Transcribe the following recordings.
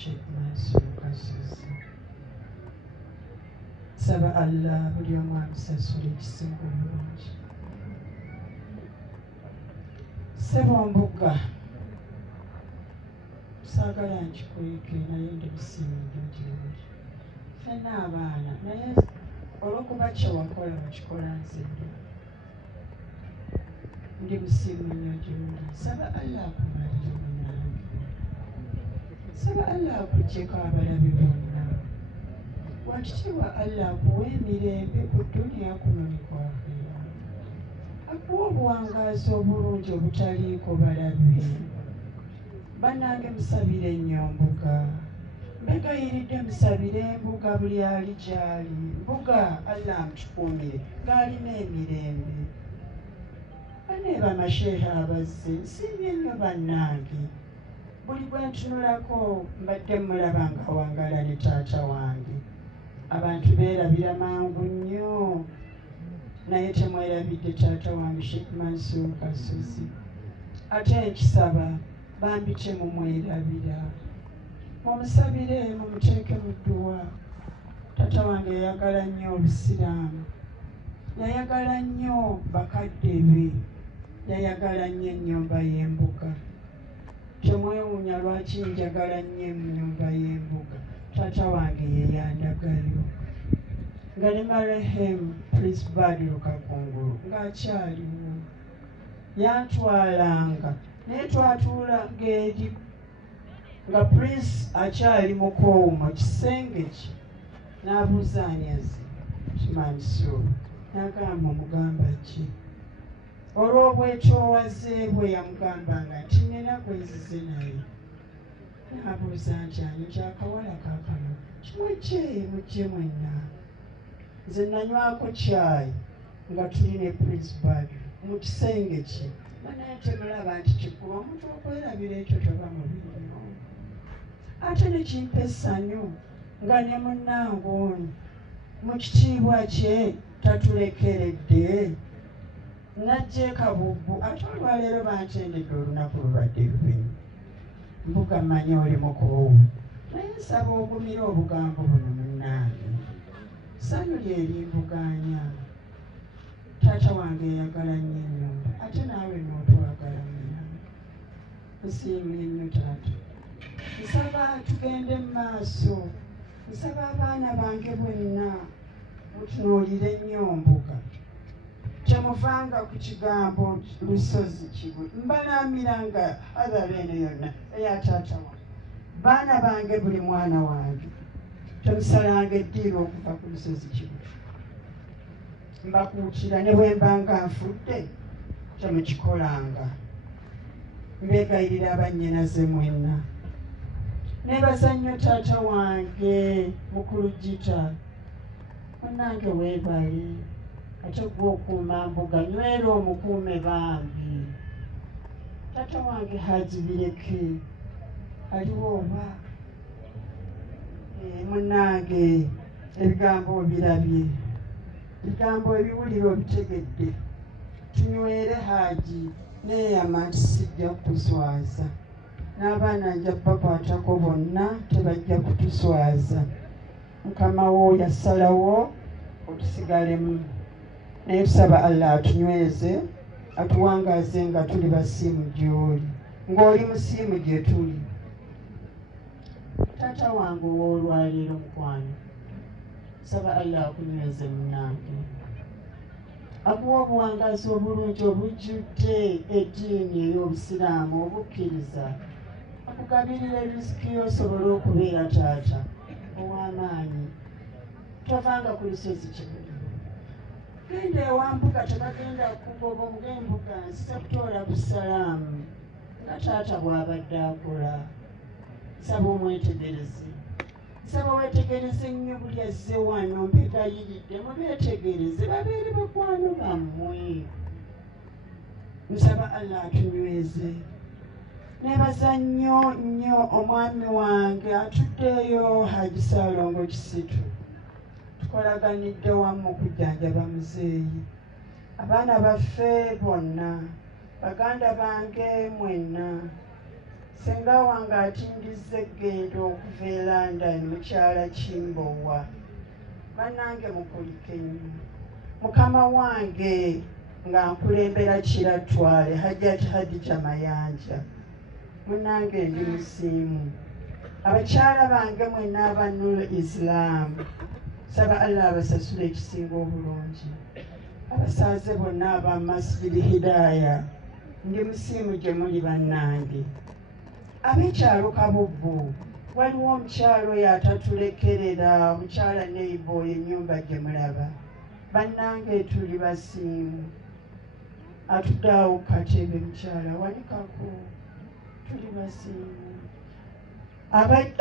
Sheikh Mansour Kasozi. Saba Allah buli omu amusasula ekisinga obulungi. Ssebo Mbuga, saagala nkikweke naye ndi musiimidde gy'oli. Ffenna abaana naye olw'okuba kye wakola wakikola nzidde. Ndi musiimu nnyo gy'oli. Saba Allah akumalire munnange. Saba Allah akuggyeko abalabe bonna. Wakitiibwa Allah akuwa emirembe ku dduniya kuno ne ku akhira. Akuwa obuwangaazi obulungi obutaliiko balabe. Bannange musabire nnyo Mbuga. Mbegayiridde musabire Mbuga buli ali gy'ali. Mbuga Allah amutukuumire ng'alina emirembe. Bane bamasheeha abazze nsiimye nnyo bannange. Buli gwe ntunulako mbadde mulaba ng'awangala ne taata wange. Abantu beerabira mangu nnyo naye temwerabidde taata wange Sheikh Mansour Kasozi. Ate nkisaba bambi temumwerabira. Mumusabire mumuteeke mu dduwa. Taata wange yayagala nnyo Obusiraamu. Yayagala nnyo bakadde be. Yayagala nnyo ennyumba y'Embuga. Temwewuunya lwaki njagala nnyo ennyumba y'Embuga. Taata wange ye yandagayo. Nga ne Marehemu Prince Badru Kakungulu ng'akyaliwo. Yantwalanga naye twatuula ng'eri nga Prince akyali mukoowu mu kisenge kye. N'abuuza ani azze Mansour. N'agamba omugamba ki? Olw'obwetoowaze bwe yamugambanga nti nnina gwezize naye. N'abuuza nti ani kyakawala kaakano kimujje mujje mwenna. Nze nanywako caayi nga tuli ne Prince Badru mu kisenge kye. Banaye temulaba nti kikulu omuntu okwerabira ekyo toba mubirimu. Ate ne kimpa essanyu nga ne munnange ono mu kitiibwa kye tatulekeredde. Najja Kabubbu ate olwaleero bantendedde olunaku lubadde lubenyi. Mbuga mmanyi oli mukoowu naye nsaba ogumira obugambo buno munnange. Ssanyu lye limbuganya. Taata wange eyagala nnyo ennyumba ate naawe n'otwagala munnange. Nsiimye nnyo taata. Nsaba tugende mu maaso. Nsaba abaana bange bwenna mutunuulire nnyo Mbuga. Temuvanga ku kigambo lusozi kibwe. Mbalaamira nga adala eno yonna eya taata wange. Baana bange buli mwana wange temusalanga eddiiro okuva ku lusozi kibwe. Mbakuutira ne bwe mbanga nfudde temukikolanga. Mbeegayirira abannyinaze mwenna. Neebaza nnyo taata wange mukulu Gita. Munnange weebale. Ate gwe okuuma Mbuga nywera omukuume bambi. Taata wange Haji Bireke aliwo oba? Munnange ebigambo obirabye. Ebigambo ebiwulire obitegedde. Tunywere Haji neeyama nti sijja kutuswaza. N'abaana nja bakwatako bonna tebajja kutuswaza. Mukama wo yasalawo otusigalemu. Naye tusaba Allah atunyweze atuwangaaze nga tuli basiimu gy'oli. Ng'oli musiimu gye tuli. Taata wange ow'olwaleero mukwano. Saba Allah akunyweze munnange. Akuwa obuwangaazi obulungi obujjudde eddiini ey'Obusiraamu obukkiriza. Akugabirira riziki y'osobole okubeera taata ow'amaanyi. Tovanga ku lusozi kibwe. Genda ewa Mbuga tebagenda kugoba ng'Embuga nsize kutoola busalaamu nga taata bw'abadde akola. Nsaba omwetegereze. Nsaba weetegereze nnyo buli azze wano mbegayiridde mubeetegereze babeere bakwano bammwe. Nsaba Allah atunyweze. Neebaza nnyo nnyo omwami wange atuddeyo Haji Saalongo Kisitu. Tukolaganidde wamu okujjanjaba muzeeyi. Abaana baffe bonna, baganda bange mwenna, senga wange atindiza eggendo okuva e London mukyala Kimbowa bannange mukulike nnyo mukama wange nga nkulembera Kiratwale Hajjati Hadija Mayanja munnange ndi musiimu abakyala bange mwenna aba Nur Islam saba Allah abasasula ekisinga obulungi abasaaze bonna aba Masjid Hidaya ndi musiimu gye muli bannange ab'ekyalo Kabubbu waliwo omukyalo oyo atatulekerera omukyala Neibo ennyumba gye mulaba bannange tuli basiimu atuddeawo ku katebe mukyala wanikako tuli basiimu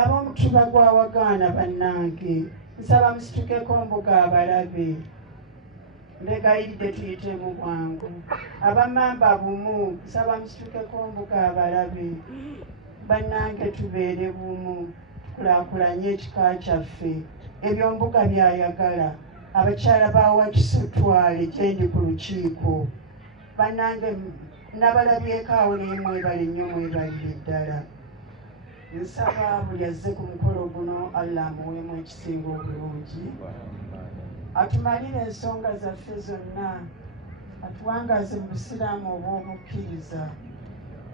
ab'omutuba gwa Wagaana bannange nsaba musitukeko mbuga abalabe mbegayiridde tuyite mu bwangu abamamba bumu nsaba musitukeko mbuga abalabe bannange tubeere bumu tukulaakulanye ekika kyaffe ebyo mbuga byayagala abakyala ba Wakisutwale gyendi ku lukiiko bannange nabalabyeko awo naye mwebale nnyo mwebalire ddala nsaba buli azze ku mukolo guno Allah amuweemu ekisinga obulungi atumalire ensonga zaffe zonna atuwangaze mu busiraamu oba obukkiriza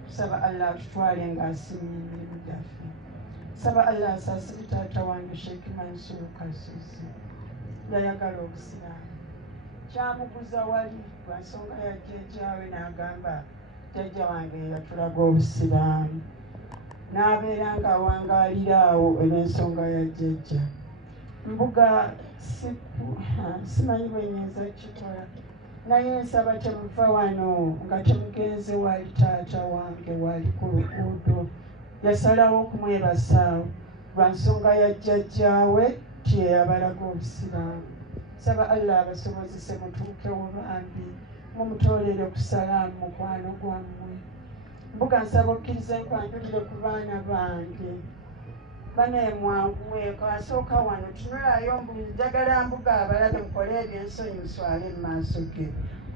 tusaba Allah atutwale ng'asimye emirimu gyaffe saba Allah asaasire taata wange Sheikh Mansur Kasozi yayagala obusiraamu kyamuguza wali lwa nsonga ya jjajjaawe n'agamba jjajja wange yatulaga obusiraamu n'abeera ng'awangaalira awo olw'ensonga ya jjajja mbuga simanyi bwenyinza kikola naye nsaba temuva wano nga temugenze wali taata wange wali ku luguudo yasalawo okumwebasaawo lwa nsonga ya jjajjaawe tiyeyabalaga obusiraamu saba Allah abasobozese mutuukewo bambi mumutoolere ku salaamu mukwano gwammwe mbuga nsaba okkirize nkwanjulire ku baana bange banaye mwanguweeko asooka wano tunulayo njagala mbuga abalabe mukole ebyensonyi nswale mu maaso ge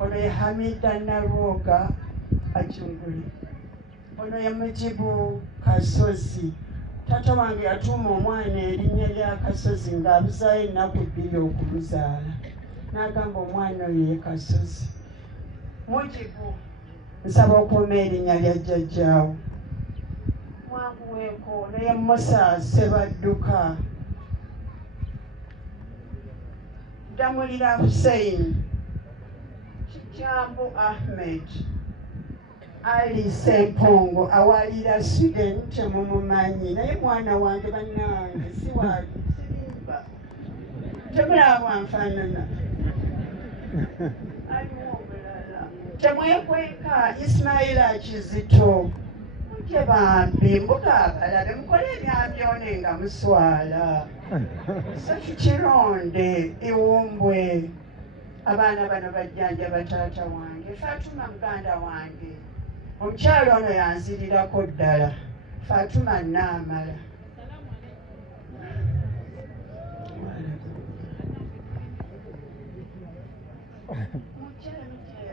ono ye Hamida Nalwoga Ajunguli ono ye Mujibu Kasozi taata wange yatuuma omwana erinnya lya Kasozi ng'abuzaayo ennaku 2 okumuzaala n'agamba omwana oyo ye Kasozi Mujibu nsaba okuuma erinnya lya jjajjaawo mwanguweeko ono ye Musa Sebadduka Damulira Hussein Kijambu Ahmed Ali Sempongo awalira Sweden temumumanyi naye mwana wange bannange siwali sirimba temulaba nfaanana aliwo omulala temwekweka Ismaila Kizito mutye bambi mbuga abalabe mukole ebyambyone nga muswala Sekironde Iwumbwe abaana bano bajjanja bataata wange Fatuma muganda wange omukyalo ono yanzirirako ddala Fatuma Naamala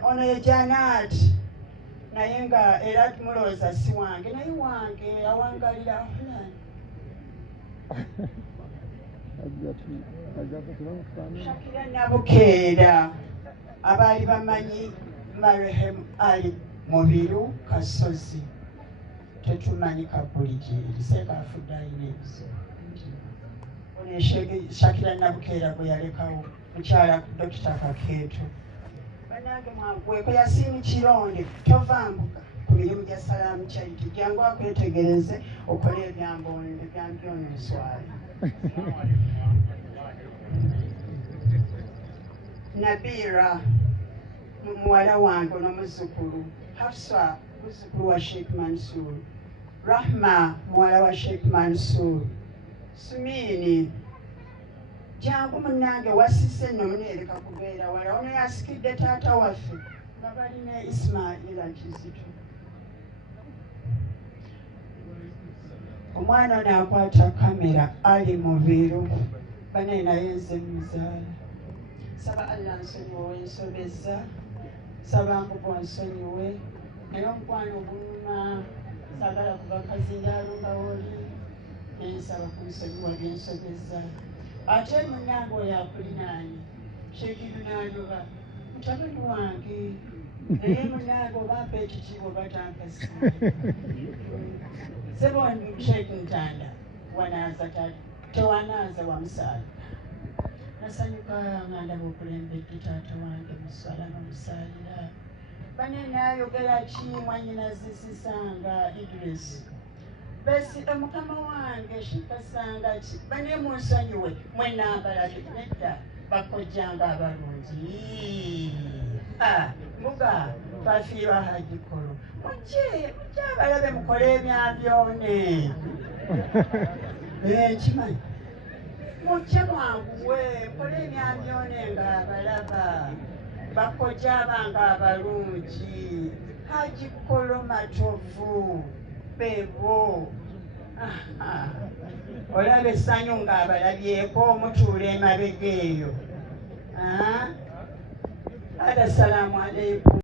ono ye Janat naye nga era mulowooza si wange naye wange awangalira Holland Shakira Nabukeera abaali bamanyi Marehem Ali Mubiru Kasozi tetumanyi kabulijeri sekafudde alina ebizibu ono Shakira Nabukeera gwe yalekawo mukyala Dokita Kakeeto bannange mwanguweeko Yasiini Kironde tovambuka ku mirimu gya Salaamu Charity jangu akwetegereze okole ebyambyone nswale Nabira muwala wange n'omuzzukulu Hafsa muzzukulu wa Sheikh Mansur Rahma muwala wa Sheikh Mansur Sumini jangu munnange wasise nno muneereka kubeera wala ono yasikidde taata waffe nga balina Ismaila Kizito omwana ono akwata kamera ali Mubiru banaye naye nze muzaala saba Allah nsonyiwe nsobezza saba mbuga nsonyiwe naye omukwano gunuma sagala kuba kazindaalo kawoli ensaba kunsonyiwa byensobeza ate munnange oyo akulinaanye kyekirinaanoba mutabani wange naye munnange obampa ekitiibwa batampasi seboni sheeki ntanda wanaaza tewanaaza wamusaala nasanyuka nga ndaba okulembedde taata wange musala n'omusaalira bane naayogera ki mwanyinazisisanga Idris besi mukama wange shikasanga ki bane munsonyiwe mwenambalage nedda bakojjanga abalungi mbuga twafiirwa hajikolo mujje abalabe mukole ebyabyone nkimanyi mujje mwanguwe mukole ebyabyone ng'abalaba bakojja abanga abalungi hajikolo matovu bebo olaba essanyu ng'abalabyeko mutuula emabega eyo assalamu alaikum